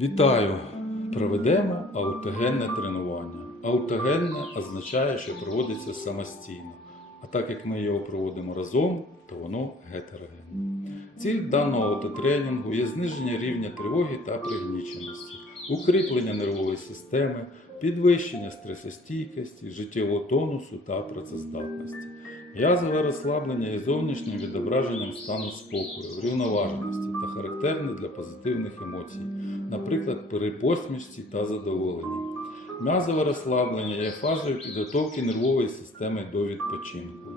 Вітаю! Проведемо аутогенне тренування. Аутогенне означає, що проводиться самостійно. А так як ми його проводимо разом, то воно гетерогенне. Ціль даного аутотренінгу є зниження рівня тривоги та пригніченості, укріплення нервової системи, підвищення стресостійкості, життєвого тонусу та працездатності. М'язове розслаблення є зовнішнім відображенням стану спокою, врівноваженості та характерне для позитивних емоцій, наприклад, при посмішці та задоволенні. М'язове розслаблення є фазою підготовки нервової системи до відпочинку.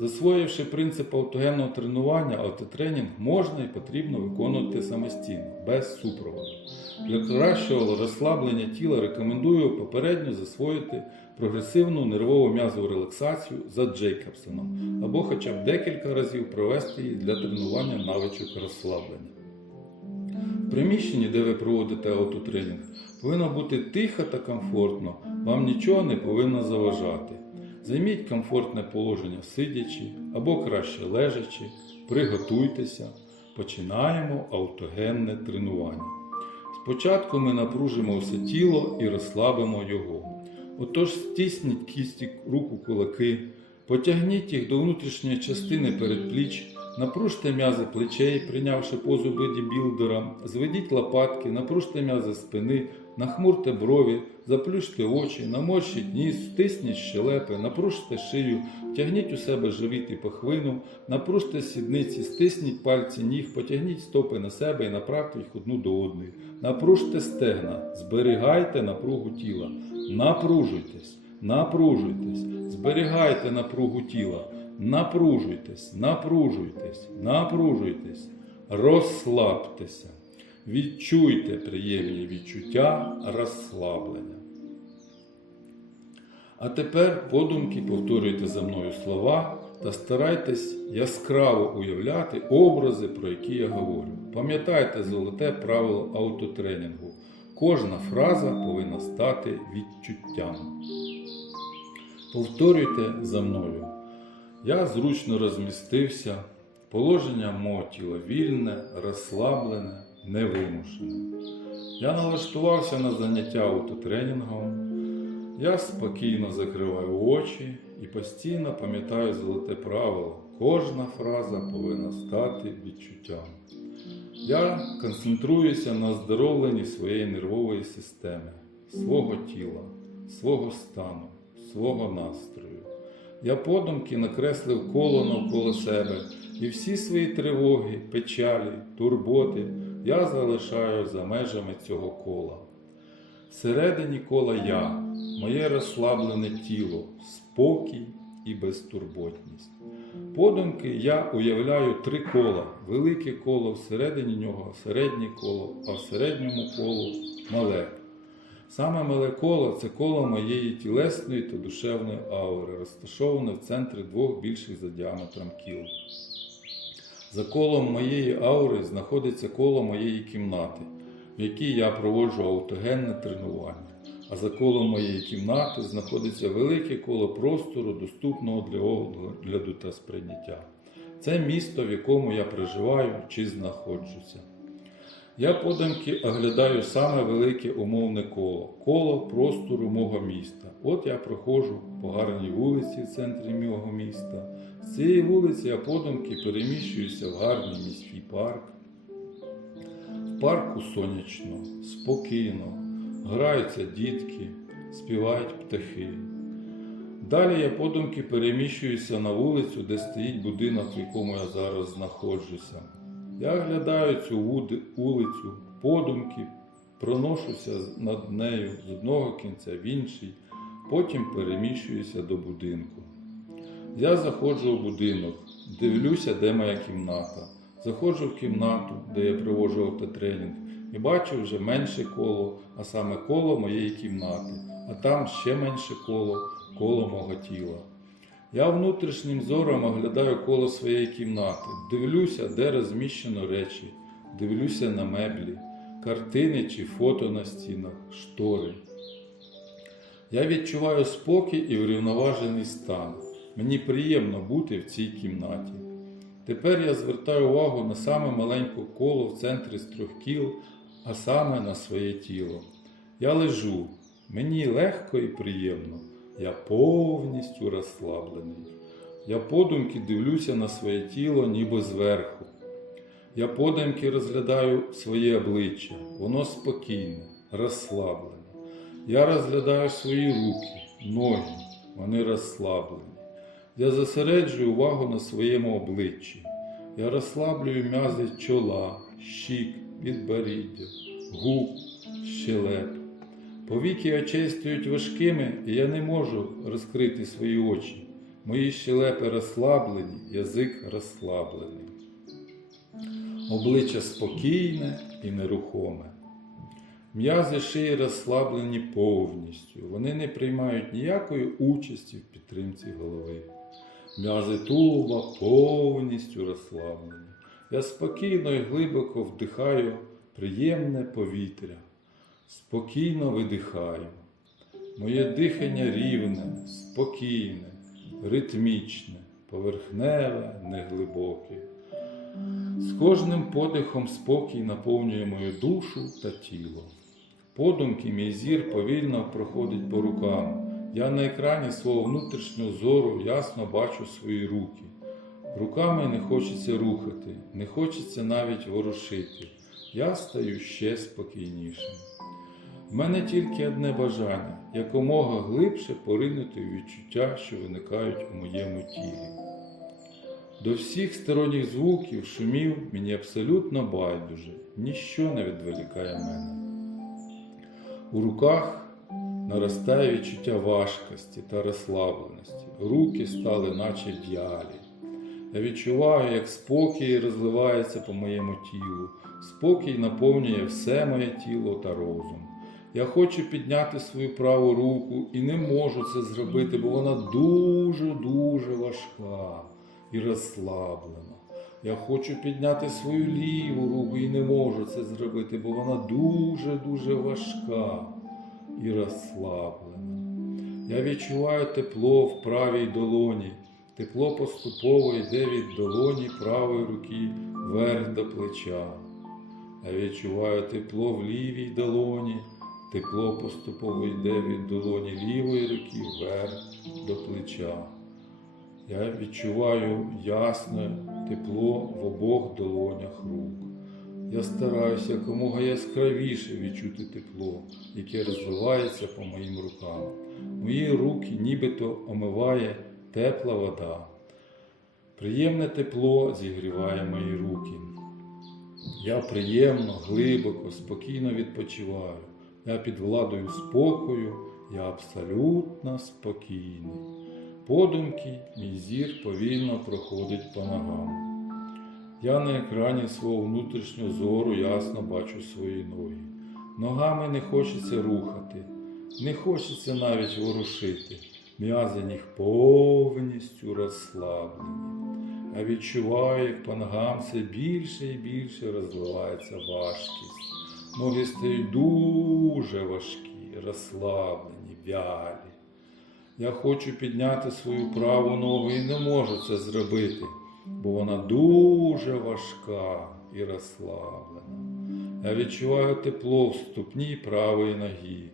Засвоївши принцип автогенного тренування, автотренінг можна і потрібно виконувати самостійно, без супроводу. Для кращого розслаблення тіла рекомендую попередньо засвоїти прогресивну нервову м'язову релаксацію за Джейкобсоном або хоча б декілька разів провести її для тренування навичок розслаблення. В приміщенні, де ви проводите автотренінг, повинно бути тихо та комфортно, вам нічого не повинно заважати. Займіть комфортне положення сидячи або краще лежачи, приготуйтеся, починаємо автогенне тренування. Спочатку ми напружимо все тіло і розслабимо його. Отож стисніть кісті рук у кулаки, потягніть їх до внутрішньої частини передпліч, напружте м'язи плечей, прийнявши позу бодібілдера, зведіть лопатки, напружте м'язи спини, нахмурте брові, заплющте очі, наморщіть ніс, стисніть щелепи, напружте шию, тягніть у себе живіт і пахвину, напружте сідниці, стисніть пальці ніг, потягніть стопи на себе і направте їх одну до одної. Напружте стегна, зберігайте напругу тіла. Напружуйтесь, напружуйтесь, зберігайте напругу тіла, напружуйтесь, напружуйтесь, напружуйтесь, розслабтеся, відчуйте приємні відчуття розслаблення. А тепер подумки повторюйте за мною слова та старайтесь яскраво уявляти образи, про які я говорю. Пам'ятайте золоте правило аутотренінгу. Кожна фраза повинна стати відчуттям. Повторюйте за мною. Я зручно розмістився, положення мого тіла вільне, розслаблене, невимушене. Я налаштувався на заняття аутотренінгом. Я спокійно закриваю очі і постійно пам'ятаю золоте правило. Кожна фраза повинна стати відчуттям. Я концентруюся на оздоровленні своєї нервової системи, свого тіла, свого стану, свого настрою. Я подумки накреслив коло навколо себе, і всі свої тривоги, печалі, турботи я залишаю за межами цього кола. Всередині кола я, моє розслаблене тіло, спокій і безтурботність. Подумки я уявляю три кола: велике коло всередині нього, середнє коло, а в середньому колу мале. Саме мале коло це коло моєї тілесної та душевної аури, розташоване в центрі двох більших за діаметром кіл. За колом моєї аури знаходиться коло моєї кімнати, в якій я проводжу аутогенне тренування. А за колом моєї кімнати знаходиться велике коло простору, доступного для огляду та сприйняття. Це місто, в якому я проживаю чи знаходжуся. Я подумки оглядаю саме велике умовне коло коло простору мого міста. От я проходжу по гарній вулиці в центрі мого міста. З цієї вулиці я подумки переміщуюся в гарний міський парк. В парку сонячно, спокійно, граються дітки, співають птахи. Далі я подумки переміщуюся на вулицю, де стоїть будинок, в якому я зараз знаходжуся. Я оглядаю цю вулицю, подумки, проношуся над нею з одного кінця в інший, потім переміщуюся до будинку. Я заходжу у будинок, дивлюся, де моя кімната. Заходжу в кімнату, де я проводжу автотренінг, і бачу вже менше коло, а саме коло моєї кімнати, а там ще менше коло, коло мого тіла. Я внутрішнім зором оглядаю коло своєї кімнати, дивлюся, де розміщено речі, дивлюся на меблі, картини чи фото на стінах, штори. Я відчуваю спокій і врівноважений стан. Мені приємно бути в цій кімнаті. Тепер я звертаю увагу на саме маленьке коло в центрі з трьох кіл, а саме на своє тіло. Я лежу, мені легко і приємно, я повністю розслаблений. Я подумки дивлюся на своє тіло ніби зверху. Я подумки розглядаю своє обличчя, воно спокійне, розслаблене. Я розглядаю свої руки, ноги, вони розслаблені. Я зосереджую увагу на своєму обличчі. Я розслаблюю м'язи чола, щік, підборіддя, губ, щелеп. Повіки очей стають важкими, і я не можу розкрити свої очі. Мої щелепи розслаблені, язик розслаблений. Обличчя спокійне і нерухоме. М'язи шиї розслаблені повністю. Вони не приймають ніякої участі в підтримці голови. М'язи тулуба повністю розслаблені. Я спокійно і глибоко вдихаю приємне повітря. Спокійно видихаю. Моє дихання рівне, спокійне, ритмічне, поверхневе, неглибоке. З кожним подихом спокій наповнює мою душу та тіло. Подумки мій зір повільно проходить по рукам. Я на екрані свого внутрішнього зору ясно бачу свої руки. Руками не хочеться рухати, не хочеться навіть ворушити. Я стаю ще спокійнішим. В мене тільки одне бажання якомога глибше поринути відчуття, що виникають у моєму тілі. До всіх сторонніх звуків, шумів мені абсолютно байдуже, ніщо не відволікає мене. У руках наростає відчуття важкості та розслабленості. Руки стали наче в'ялі. Я відчуваю, як спокій розливається по моєму тілу, спокій наповнює все моє тіло та розум. Я хочу підняти свою праву руку і не можу це зробити, бо вона дуже-дуже важка і розслаблена. Я хочу підняти свою ліву руку і не можу це зробити, бо вона дуже-дуже важка і розслаблена. Я відчуваю тепло в правій долоні. Тепло поступово йде від долоні правої руки вверх до плеча. Я відчуваю тепло в лівій долоні. Тепло поступово йде від долоні лівої руки вверх до плеча. Я відчуваю ясне тепло в обох долонях рук. Я стараюся якомога яскравіше відчути тепло, яке розвивається по моїм рукам. Мої руки нібито омиває тепла вода. Приємне тепло зігріває мої руки. Я приємно, глибоко, спокійно відпочиваю. Я під владою спокою, я абсолютно спокійний. Подумки мій зір повільно проходить по ногам. Я на екрані свого внутрішнього зору ясно бачу свої ноги. Ногами не хочеться рухати, не хочеться навіть ворушити. М'язи ніг повністю розслаблені. Я відчуваю, як по ногам все більше і більше розливається важкість. Ноги стають дуже важкі, розслаблені, вялі. Я хочу підняти свою праву ногу і не можу це зробити, бо вона дуже важка і розслаблена. Я відчуваю тепло в ступні правої ноги.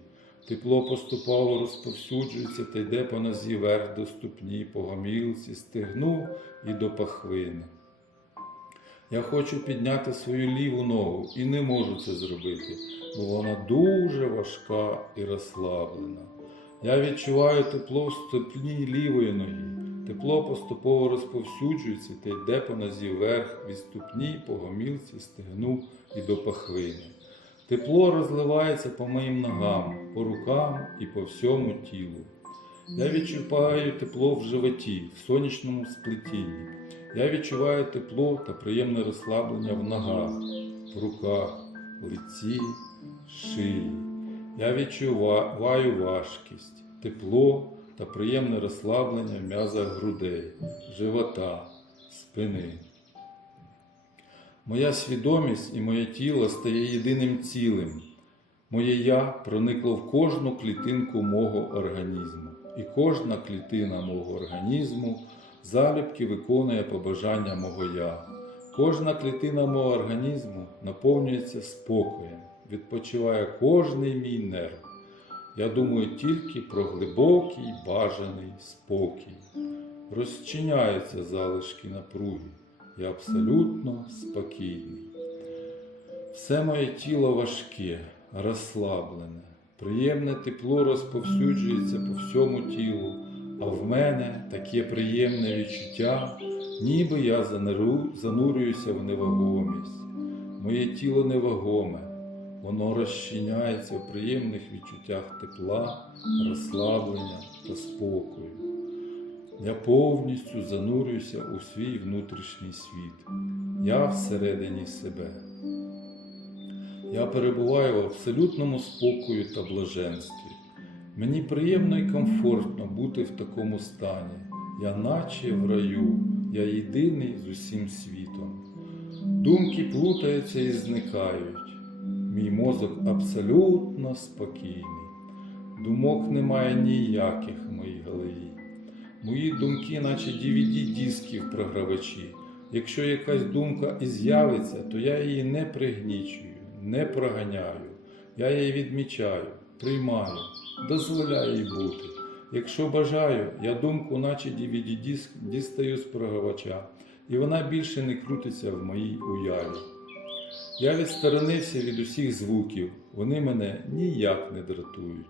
Тепло поступово розповсюджується та йде по нозі вверх до ступні, по гомілці, стегну і до пахвини. Я хочу підняти свою ліву ногу і не можу це зробити, бо вона дуже важка і розслаблена. Я відчуваю тепло в ступні лівої ноги. Тепло поступово розповсюджується та йде по нозі вверх від ступні, по гомілці, стегну і до пахвини. Тепло розливається по моїм ногам, по рукам і по всьому тілу. Я відчуваю тепло в животі, в сонячному сплетінні. Я відчуваю тепло та приємне розслаблення в ногах, в руках, лиці, шиї. Я відчуваю важкість, тепло та приємне розслаблення в м'язах грудей, живота, спини. Моя свідомість і моє тіло стає єдиним цілим. Моє я проникло в кожну клітинку мого організму, і кожна клітина мого організму залюбки виконує побажання мого я. Кожна клітина мого організму наповнюється спокоєм, відпочиває кожний мій нерв. Я думаю тільки про глибокий бажаний спокій. Розчиняються залишки напруги. Я абсолютно спокійний. Все моє тіло важке, розслаблене, приємне тепло розповсюджується по всьому тілу, а в мене таке приємне відчуття, ніби я занурююся в невагомість. Моє тіло невагоме, воно розчиняється в приємних відчуттях тепла, розслаблення та спокою. Я повністю занурююся у свій внутрішній світ. Я всередині себе. Я перебуваю в абсолютному спокою та блаженстві. Мені приємно і комфортно бути в такому стані. Я наче в раю, я єдиний з усім світом. Думки плутаються і зникають. Мій мозок абсолютно спокійний. Думок немає ніяких в моїй голові. Мої думки, наче DVD-диски в програвачі. Якщо якась думка і з'явиться, то я її не пригнічую, не проганяю. Я її відмічаю, приймаю, дозволяю їй бути. Якщо бажаю, я думку, наче DVD-диск, дістаю з програвача, і вона більше не крутиться в моїй уяві. Я відсторонився від усіх звуків, вони мене ніяк не дратують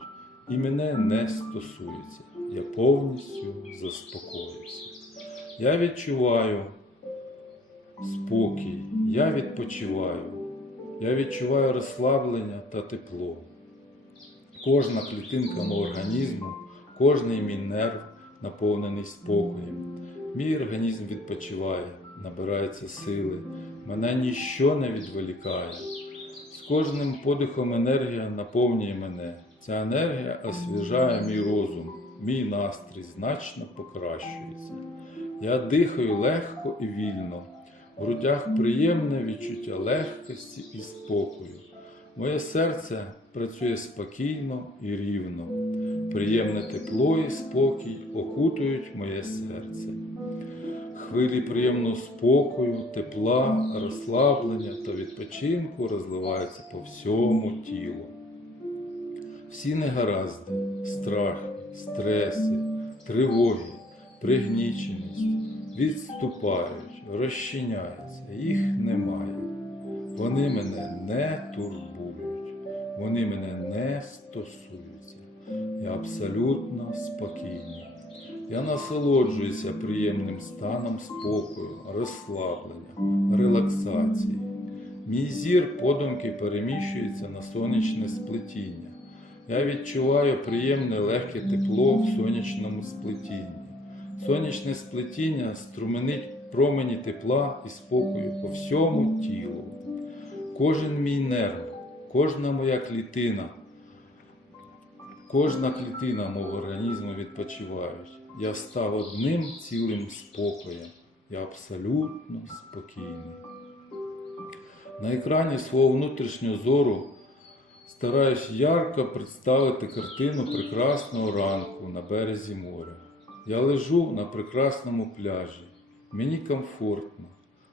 і мене не стосуються. Я повністю заспокоюся. Я відчуваю спокій, я відпочиваю, я відчуваю розслаблення та тепло. Кожна клітинка мого організму, кожний мій нерв наповнений спокоєм. Мій організм відпочиває, набирається сили, мене ніщо не відволікає. З кожним подихом енергія наповнює мене. Ця енергія освіжає мій розум, мій настрій значно покращується. Я дихаю легко і вільно. В грудях приємне відчуття легкості і спокою. Моє серце працює спокійно і рівно. Приємне тепло і спокій окутують моє серце. Хвилі приємного спокою, тепла, розслаблення та відпочинку розливаються по всьому тілу. Всі негаразди, страхи, стреси, тривоги, пригніченість відступають, розчиняються, їх немає. Вони мене не турбують, вони мене не стосуються. Я абсолютно спокійний. Я насолоджуюся приємним станом спокою, розслаблення, релаксації. Мій зір подумки переміщується на сонячне сплетіння. Я відчуваю приємне легке тепло в сонячному сплетінні. Сонячне сплетіння струменить промені тепла і спокою по всьому тілу. Кожен мій нерв, кожна моя клітина, кожна клітина мого організму відпочивають. Я став одним цілим спокоєм. Я абсолютно спокійний. На екрані свого внутрішнього зору стараюсь ярко представити картину прекрасного ранку на березі моря. Я лежу на прекрасному пляжі. Мені комфортно.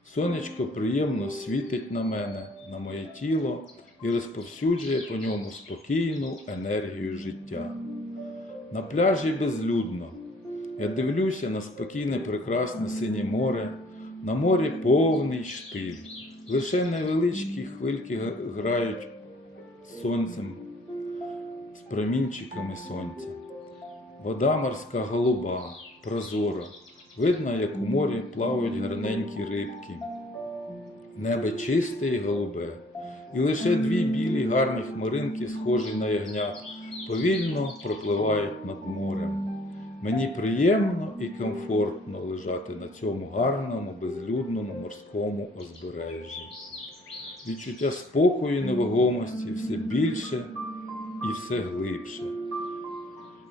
Сонечко приємно світить на мене, на моє тіло і розповсюджує по ньому спокійну енергію життя. На пляжі безлюдно. Я дивлюся на спокійне прекрасне синє море, на морі повний штиль. Лише невеличкі хвильки грають сонцем, з промінчиками сонця. Вода морська голуба, прозора. Видно, як у морі плавають гарненькі рибки. Небо чисте і голубе, і лише дві білі гарні хмаринки, схожі на ягнят, повільно пропливають над морем. Мені приємно і комфортно лежати на цьому гарному, безлюдному морському узбережжі. Відчуття спокою і невагомості все більше і все глибше.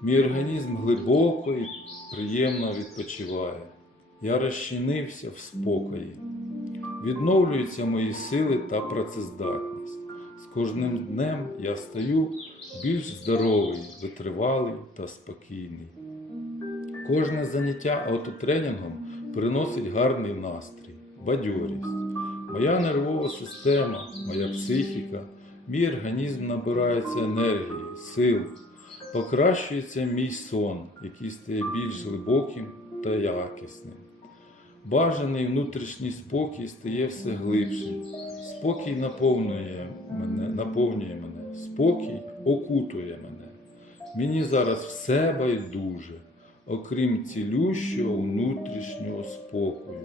Мій організм глибоко і приємно відпочиває. Я розчинився в спокої. Відновлюються мої сили та працездатність. З кожним днем я стаю більш здоровий, витривалий та спокійний. Кожне заняття автотренінгом приносить гарний настрій, бадьорість. Моя нервова система, моя психіка, Мій організм набирається енергії, сил, покращується мій сон, який стає більш глибоким та якісним. Бажаний внутрішній спокій стає все глибшим. Спокій наповнює мене, наповнює мене, спокій окутує мене. Мені зараз все байдуже, окрім цілющого внутрішнього спокою.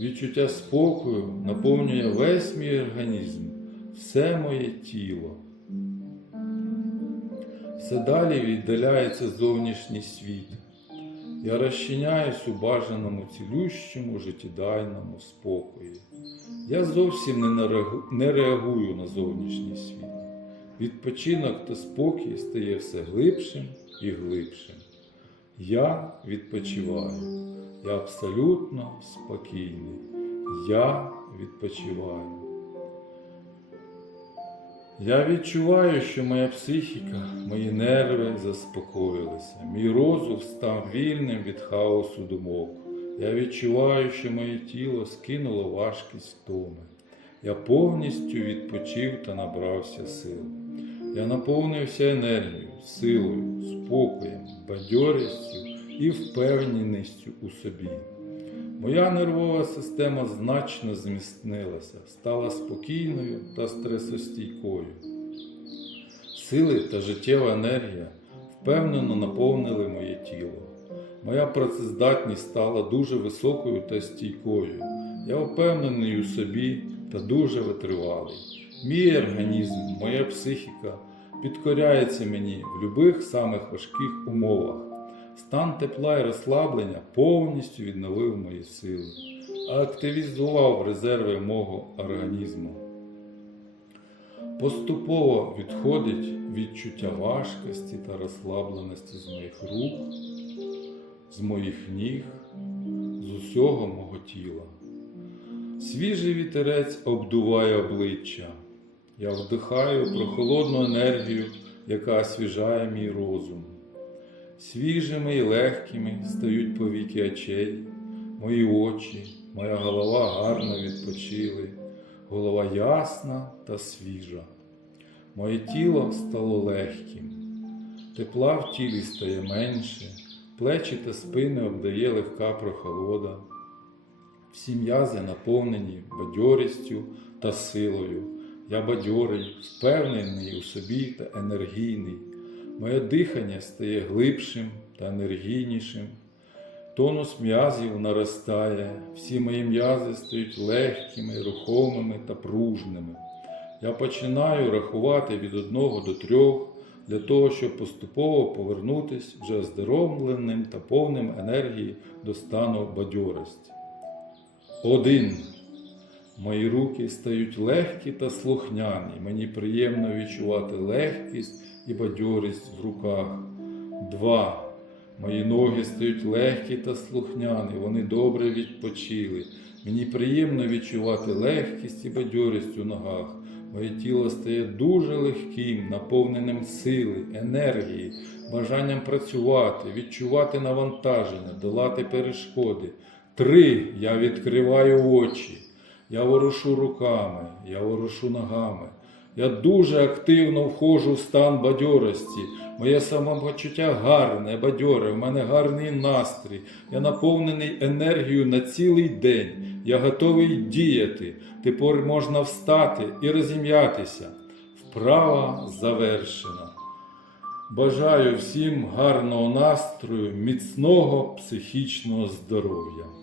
Відчуття спокою наповнює весь мій організм, все моє тіло. Все далі віддаляється зовнішній світ. Я розчиняюсь у бажаному цілющому життєдайному спокої. Я зовсім не реагую на зовнішній світ. Відпочинок та спокій стає все глибшим і глибшим. Я відпочиваю. Я абсолютно спокійний. Я відпочиваю. Я відчуваю, що моя психіка, мої нерви заспокоїлися. Мій розум став вільним від хаосу думок. Я відчуваю, що моє тіло скинуло важкість втоми. Я повністю відпочив та набрався сил. Я наповнився енергією, силою, спокоєм, бадьорістю і впевненістю у собі. Моя нервова система значно зміцнилася, стала спокійною та стресостійкою. Сили та життєва енергія впевнено наповнили моє тіло. Моя працездатність стала дуже високою та стійкою. Я впевнений у собі та дуже витривалий. Мій організм, моя психіка підкоряється мені в любих самих важких умовах. Стан тепла і розслаблення повністю відновив мої сили, активізував резерви мого організму. Поступово відходить відчуття важкості та розслабленості з моїх рук, з моїх ніг, з усього мого тіла. Свіжий вітерець обдуває обличчя. Я вдихаю прохолодну енергію, яка освіжає мій розум. Свіжими і легкими стають повіки очей, мої очі, моя голова гарно відпочили, голова ясна та свіжа. Моє тіло стало легким, тепла в тілі стає менше, плечі та спини обдає легка прохолода. Всі м'язи наповнені бадьорістю та силою. Я бадьорий, впевнений у собі та енергійний. Моє дихання стає глибшим та енергійнішим. Тонус м'язів наростає, всі мої м'язи стають легкими, рухомими та пружними. Я починаю рахувати від одного до трьох для того, щоб поступово повернутися вже оздоровленим та повним енергії до стану бадьорості. Один. Мої руки стають легкі та слухняні. Мені приємно відчувати легкість і бадьорість в руках. Два. Мої ноги стають легкі та слухняні, вони добре відпочили. Мені приємно відчувати легкість і бадьорість у ногах. Моє тіло стає дуже легким, наповненим сили, енергії, бажанням працювати, відчувати навантаження, долати перешкоди. Три. Я відкриваю очі. Я ворушу руками, я ворушу ногами. Я дуже активно входжу в стан бадьорості. Моє самопочуття гарне, бадьоре, в мене гарний настрій. Я наповнений енергією на цілий день. Я готовий діяти. Тепер можна встати і розім'ятися. Вправа завершена. Бажаю всім гарного настрою, міцного психічного здоров'я.